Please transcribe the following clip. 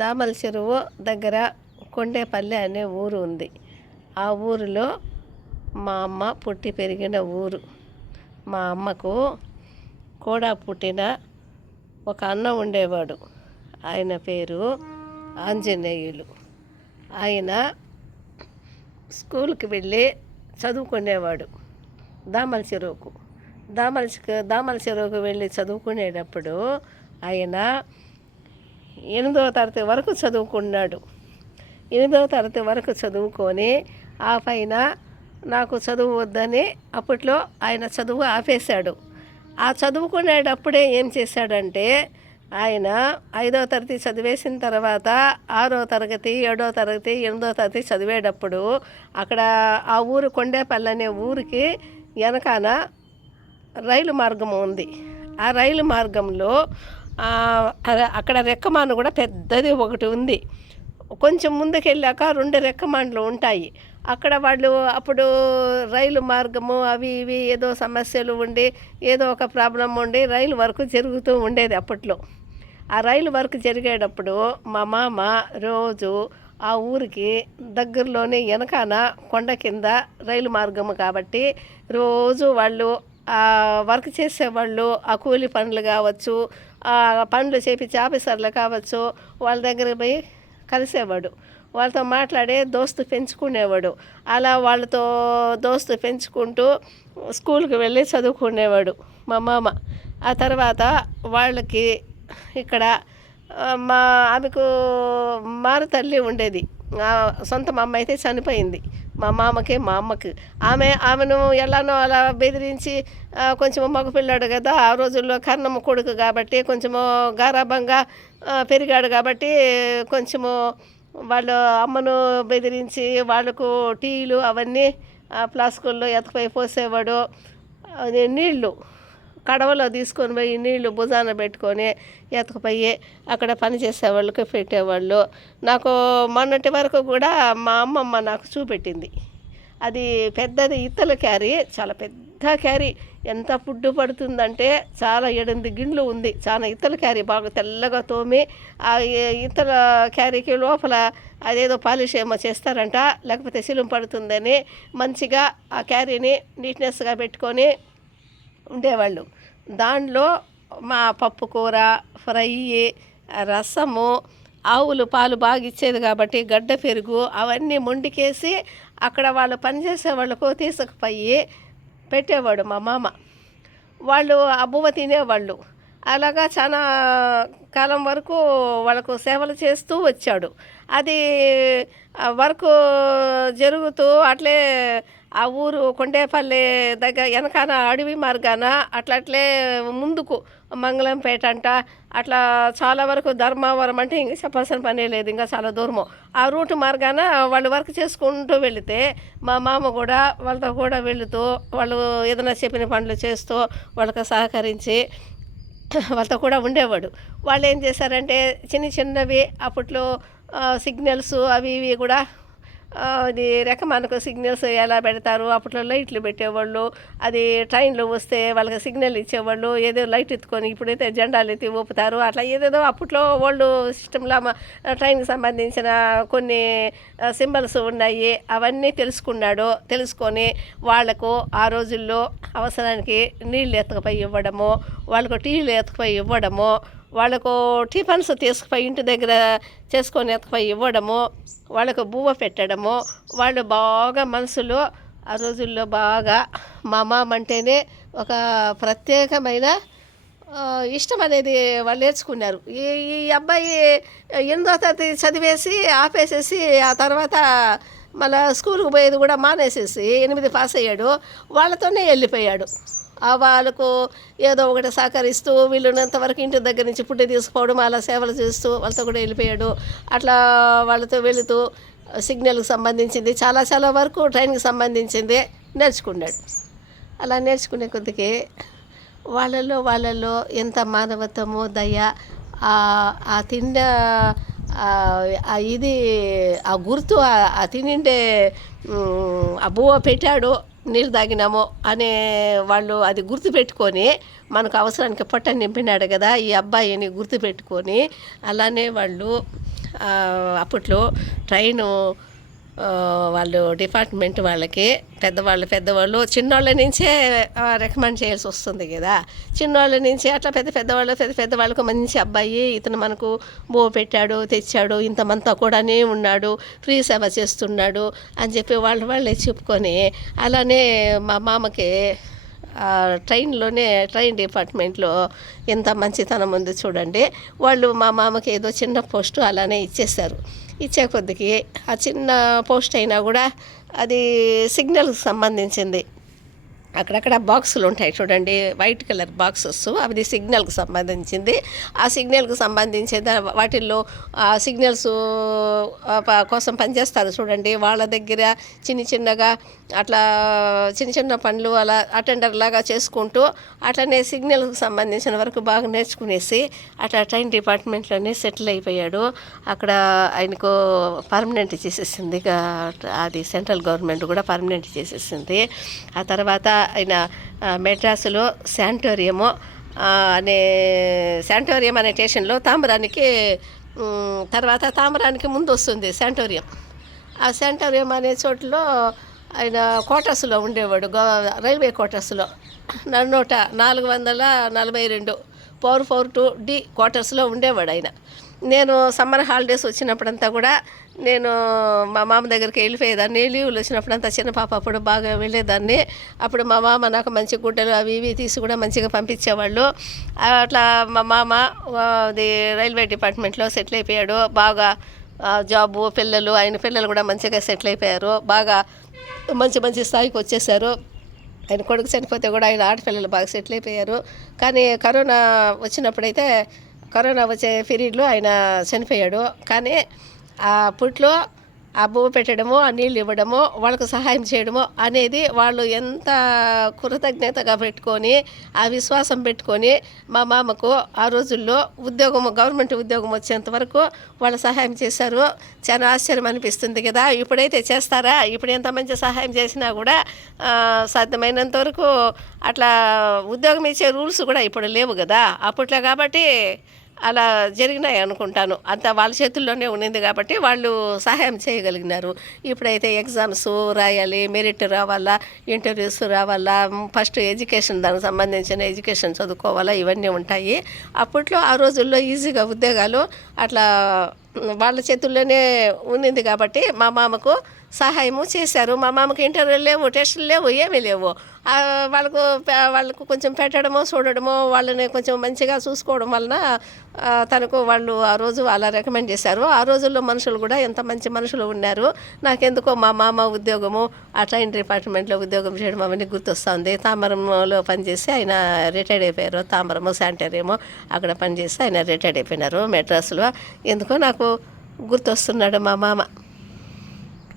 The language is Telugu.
దామల చెరువు దగ్గర కొండేపల్లి అనే ఊరు ఉంది. ఆ ఊరిలో మా అమ్మ పుట్టి పెరిగిన ఊరు. మా అమ్మకు కూడా పుట్టిన ఒక అన్న ఉండేవాడు. ఆయన పేరు ఆంజనేయులు. ఆయన స్కూల్కి వెళ్ళి చదువుకునేవాడు దామల చెరువుకు. దామల చెరువుకు వెళ్ళి చదువుకునేటప్పుడు ఆయన 8వ తరగతి వరకు చదువుకున్నాడు. 8వ తరగతి వరకు చదువుకొని ఆ పైన నాకు చదువు వద్దని అప్పట్లో ఆయన చదువు ఆపేశాడు. ఆ చదువుకునేటప్పుడే ఏం చేశాడంటే ఆయన 5వ తరగతి చదివేసిన తర్వాత 6వ తరగతి 7వ తరగతి 8వ తరగతి చదివేటప్పుడు అక్కడ ఆ ఊరు కొండేపల్లి అనే ఊరికి వెనకాన రైలు మార్గం ఉంది. ఆ రైలు మార్గంలో అక్కడ రెక్కమాను కూడా పెద్దది ఒకటి ఉంది. కొంచెం ముందుకెళ్ళాక 2 రెక్కమాన్లు ఉంటాయి. అక్కడ వాళ్ళు అప్పుడు రైలు మార్గము అవి ఇవి ఏదో సమస్యలు ఉండి ఏదో ఒక ప్రాబ్లం ఉండి రైలు వర్క్ జరుగుతూ ఉండేది అప్పట్లో. ఆ రైలు వర్క్ జరిగేటప్పుడు మా మామ రోజు ఆ ఊరికి దగ్గరలోనే వెనకాన కొండ కింద రైలు మార్గము కాబట్టి రోజు వాళ్ళు వర్క్ చేసేవాళ్ళు ఆ కూలి పనులు కావచ్చు, పనులు చేపించే ఆఫీసర్లు కావచ్చు, వాళ్ళ దగ్గర పోయి కలిసేవాడు. వాళ్ళతో మాట్లాడే దోస్తు పెంచుకునేవాడు. అలా వాళ్ళతో దోస్తు పెంచుకుంటూ స్కూల్కి వెళ్ళి చదువుకునేవాడు మా మామ. ఆ తర్వాత వాళ్ళకి ఇక్కడ ఆమెకు మారు తల్లి ఉండేది. సొంత మా అమ్మ అయితే చనిపోయింది. మా మామకి మా అమ్మకి ఆమెను ఎలానో అలా బెదిరించి కొంచెము మగపిల్లాడు కదా, ఆ రోజుల్లో కర్ణమ్మ కొడుకు కాబట్టి కొంచెము గారాబంగా పెరిగాడు కాబట్టి కొంచెము వాళ్ళు అమ్మను బెదిరించి వాళ్ళకు టీలు అవన్నీ ప్లాస్కుల్లో ఎత్తుకుపోయి పోసేవాడు. నీళ్ళు కడవలో తీసుకొని పోయి నీళ్లు భుజాన పెట్టుకొని ఎత్తుకుపోయి అక్కడ పని చేసేవాళ్ళకి పెట్టేవాళ్ళు. నాకు మొన్నటి వరకు కూడా మా అమ్మమ్మ నాకు చూపెట్టింది. అది పెద్దది ఇత్తల క్యారీ, చాలా పెద్ద క్యారీ. ఎంత ఫుడ్ పడుతుందంటే చాలా 8 గిన్నెలు ఉంది. చాలా ఇత్తల క్యారీ బాగా తెల్లగా తోమి ఆ ఇత్తల క్యారీకి లోపల అదేదో పాలిష్ ఏమో చేస్తారంట, లేకపోతే సిలుం పడుతుందని మంచిగా ఆ క్యారీని నీట్నెస్గా పెట్టుకొని ఉండేవాళ్ళు. దానిలో మా పప్పు కూర, ఫ్రై, రసము, ఆవులు పాలు బాగా ఇచ్చేది కాబట్టి గడ్డ పెరుగు అవన్నీ మొండికేసి అక్కడ వాళ్ళు పనిచేసే వాళ్ళకు తీసుకుపోయి పెట్టేవాడు మా మామ. వాళ్ళు ఆ బువ్వ తినేవాళ్ళు. అలాగా చాలా కాలం వరకు వాళ్ళకు సేవలు చేస్తూ వచ్చాడు. అది వర్క్ జరుగుతూ అట్లే ఆ ఊరు కొండేపల్లి దగ్గర వెనకాన అడవి మార్గాన అట్లట్లే ముందుకు మంగళంపేట అంట అట్లా చాలా వరకు ధర్మావరం అంటే ఇంక చెప్పాల్సిన పనే లేదు, ఇంకా చాలా దూరము. ఆ రూట్ మార్గాన వాళ్ళు వర్క్ చేసుకుంటూ వెళితే మా మామ కూడా వాళ్ళతో కూడా వెళుతూ వాళ్ళు ఏదైనా చెప్పిన పనులు చేస్తూ వాళ్ళకి సహకరించి వాళ్ళతో కూడా ఉండేవాడు. వాళ్ళు ఏం చేశారంటే చిన్నవి అప్పట్లో సిగ్నల్స్ అవి ఇవి కూడా అది రెక్కమానకు సిగ్నల్స్ ఎలా పెడతారు, అప్పట్లో లైట్లు పెట్టేవాళ్ళు. అది ట్రైన్లు వస్తే వాళ్ళకి సిగ్నల్ ఇచ్చేవాళ్ళు. ఏదో లైట్ ఎత్తుకొని ఇప్పుడైతే జెండాలు ఎత్తి ఊపుతారు. అట్లా ఏదేదో అప్పట్లో ఓల్డ్ సిస్టంలో ట్రైన్కి సంబంధించిన కొన్ని సింబల్స్ ఉన్నాయి. అవన్నీ తెలుసుకొని వాళ్లకు ఆ రోజుల్లో అవసరానికి నీళ్ళు ఎత్తుకుపోయి ఇవ్వడము, వాళ్ళకు టీలు ఎత్తుకుపోయి ఇవ్వడము, వాళ్ళకు టిఫిన్స్ తీసుకుపోయి ఇంటి దగ్గర చేసుకొని ఎత్తుకుపోయి ఇవ్వడము, వాళ్ళకు బువ్వ పెట్టడము. వాళ్ళు బాగా మనసులో ఆ రోజుల్లో బాగా మా మామ అంటేనే ఒక ప్రత్యేకమైన ఇష్టం అనేది వాళ్ళు నేర్చుకున్నారు. ఈ అబ్బాయి 8వ తరగతి చదివేసి ఆపేసేసి ఆ తర్వాత మళ్ళీ స్కూల్కి పోయేది కూడా మానేసేసి 8 పాస్ అయ్యాడు. వాళ్ళతోనే వెళ్ళిపోయాడు. వాళ్ళకు ఏదో ఒకటి సహకరిస్తూ వీళ్ళున్నంతవరకు ఇంటి దగ్గర నుంచి ఫుడ్ తీసుకోవడం అలా సేవలు చేస్తూ వాళ్ళతో కూడా వెళ్ళిపోయాడు. అట్లా వాళ్ళతో వెళుతూ సిగ్నల్కి సంబంధించింది చాలా వరకు ట్రైన్కి సంబంధించింది నేర్చుకున్నాడు. అలా నేర్చుకునే కొద్దికి వాళ్ళల్లో ఎంత మానవత్వము, దయ, ఆ తిండ ఇది ఆ గుర్తు ఆ తినిండే ఆ బువ్వ పెట్టాడు నీళ్ళు తాగినాము అనే వాళ్ళు అది గుర్తుపెట్టుకొని మనకు అవసరానికి పొట్ట నింపినాడు కదా ఈ అబ్బాయిని గుర్తుపెట్టుకొని అలానే వాళ్ళు అప్పట్లో ట్రైను వాళ్ళు డిపార్ట్మెంట్ వాళ్ళకి పెద్దవాళ్ళు చిన్నోళ్ళ నుంచే రికమెండ్ చేయాల్సి వస్తుంది కదా. చిన్నోళ్ళ నుంచి అట్లా పెద్దవాళ్ళకు మంచి అబ్బాయి ఇతను మనకు పెట్టాడు తెచ్చాడు ఇంతమంతా కూడానే ఉన్నాడు, ఫ్రీ సేవ చేస్తున్నాడు అని చెప్పి వాళ్ళే చెప్పుకొని అలానే మా మామకి ట్రైన్ డిపార్ట్మెంట్లో ఎంత మంచితనం ఉంది చూడండి. వాళ్ళు మా మామకి ఏదో చిన్న పోస్టు అలానే ఇచ్చేశారు. ఇచ్చే కొద్దికి ఆ చిన్న పోస్ట్ అయినా కూడా అది సిగ్నల్కి సంబంధించింది. అక్కడక్కడ బాక్సులు ఉంటాయి చూడండి, వైట్ కలర్ బాక్సెస్, అది సిగ్నల్కి సంబంధించింది. ఆ సిగ్నల్కి సంబంధించిన వాటిల్లో ఆ సిగ్నల్స్ కోసం పనిచేస్తారు చూడండి, వాళ్ళ దగ్గర చిన్నగా అట్లా చిన్న పనులు అలా అటెండర్ లాగా చేసుకుంటూ అట్లనే సిగ్నల్కి సంబంధించిన వరకు బాగా నేర్చుకునేసి అట్లా ట్రైన్ డిపార్ట్మెంట్లోనే సెటిల్ అయిపోయాడు. అక్కడ ఆయనకు పర్మనెంట్ చేసేసింది, అది సెంట్రల్ గవర్నమెంట్ కూడా పర్మనెంట్ చేసేసింది. ఆ తర్వాత ఆయన మెడ్రాసులో శానిటోరియం అనే స్టేషన్లో తాంబరానికి ముందు వస్తుంది శానిటోరియం. ఆ శానిటోరియం అనే చోటులో ఆయన క్వార్టర్స్లో ఉండేవాడు, రైల్వే క్వార్టర్స్లో నన్నోట 442 పవర్ 4-2D క్వార్టర్స్లో ఉండేవాడు ఆయన. నేను సమ్మర్ హాలిడేస్ వచ్చినప్పుడంతా కూడా నేను మా మామ దగ్గరికి వెళ్ళిపోయేదాన్ని. లీవులు వచ్చినప్పుడంతా చిన్న పాప అప్పుడు బాగా వెళ్ళేదాన్ని. అప్పుడు మా మామ నాకు మంచి గుడ్డలు అవి ఇవి తీసి కూడా మంచిగా పంపించేవాళ్ళు. అట్లా మా మామ అది రైల్వే డిపార్ట్మెంట్లో సెటిల్ అయిపోయాడు. బాగా జాబు, ఆయన పిల్లలు కూడా మంచిగా సెటిల్ అయిపోయారు, బాగా మంచి స్థాయికి వచ్చేసారు. ఆయన కొడుకు చనిపోతే కూడా ఆయన ఆడపిల్లలు బాగా సెటిల్ అయిపోయారు. కానీ కరోనా వచ్చే పీరియడ్లో ఆయన చనిపోయాడు. కానీ అప్పట్లో ఆ బువ్వ పెట్టడము, ఆ నీళ్ళు ఇవ్వడము, వాళ్ళకు సహాయం చేయడము అనేది వాళ్ళు ఎంత కృతజ్ఞతగా పెట్టుకొని ఆ విశ్వాసం పెట్టుకొని మా మామకు ఆ రోజుల్లో గవర్నమెంట్ ఉద్యోగం వచ్చేంత వరకు వాళ్ళు సహాయం చేశారు. చాలా ఆశ్చర్యం అనిపిస్తుంది కదా. ఇప్పుడైతే చేస్తారా? ఇప్పుడు ఎంత మంచి సహాయం చేసినా కూడా సాధ్యమైనంత వరకు అట్లా ఉద్యోగం ఇచ్చే రూల్స్ కూడా ఇప్పుడు లేవు కదా అప్పట్లో. కాబట్టి అలా జరిగినాయి అనుకుంటాను. అంత వాళ్ళ చేతుల్లోనే ఉన్నింది కాబట్టి వాళ్ళు సహాయం చేయగలిగినారు. ఇప్పుడైతే ఎగ్జామ్స్ రాయాలి, మెరిట్ రావాలా, ఇంటర్వ్యూస్ రావాలా, ఫస్ట్ ఎడ్యుకేషన్, దానికి సంబంధించిన ఎడ్యుకేషన్ చదువుకోవాలా, ఇవన్నీ ఉంటాయి. అప్పట్లో ఆ రోజుల్లో ఈజీగా ఉద్యోగాలు అట్లా వాళ్ళ చేతుల్లోనే ఉన్నింది కాబట్టి మా మామకు సహాయము చేశారు. మా మామకి ఇంటర్వ్యూలు లేవు, టెస్టులు లేవు, ఏమీ లేవు. వాళ్ళకు కొంచెం పెట్టడమో చూడడమో వాళ్ళని కొంచెం మంచిగా చూసుకోవడం వలన తనకు వాళ్ళు ఆ రోజు అలా రికమెండ్ చేశారు. ఆ రోజుల్లో మనుషులు కూడా ఎంత మంచి మనుషులు ఉన్నారు. నాకెందుకో మా మామ ఉద్యోగము, ఆ ట్రైన్ డిపార్ట్మెంట్లో ఉద్యోగం చేయడం అవన్నీ గుర్తొస్తుంది. తాంబరంలో పనిచేసి ఆయన రిటైర్డ్ అయిపోయారు. తాంబరము శానిటోరియం అక్కడ పనిచేసి ఆయన రిటైర్డ్ అయిపోయినారు మెడ్రాస్లో. ఎందుకో నాకు గుర్తొస్తున్నాడు మా మామ.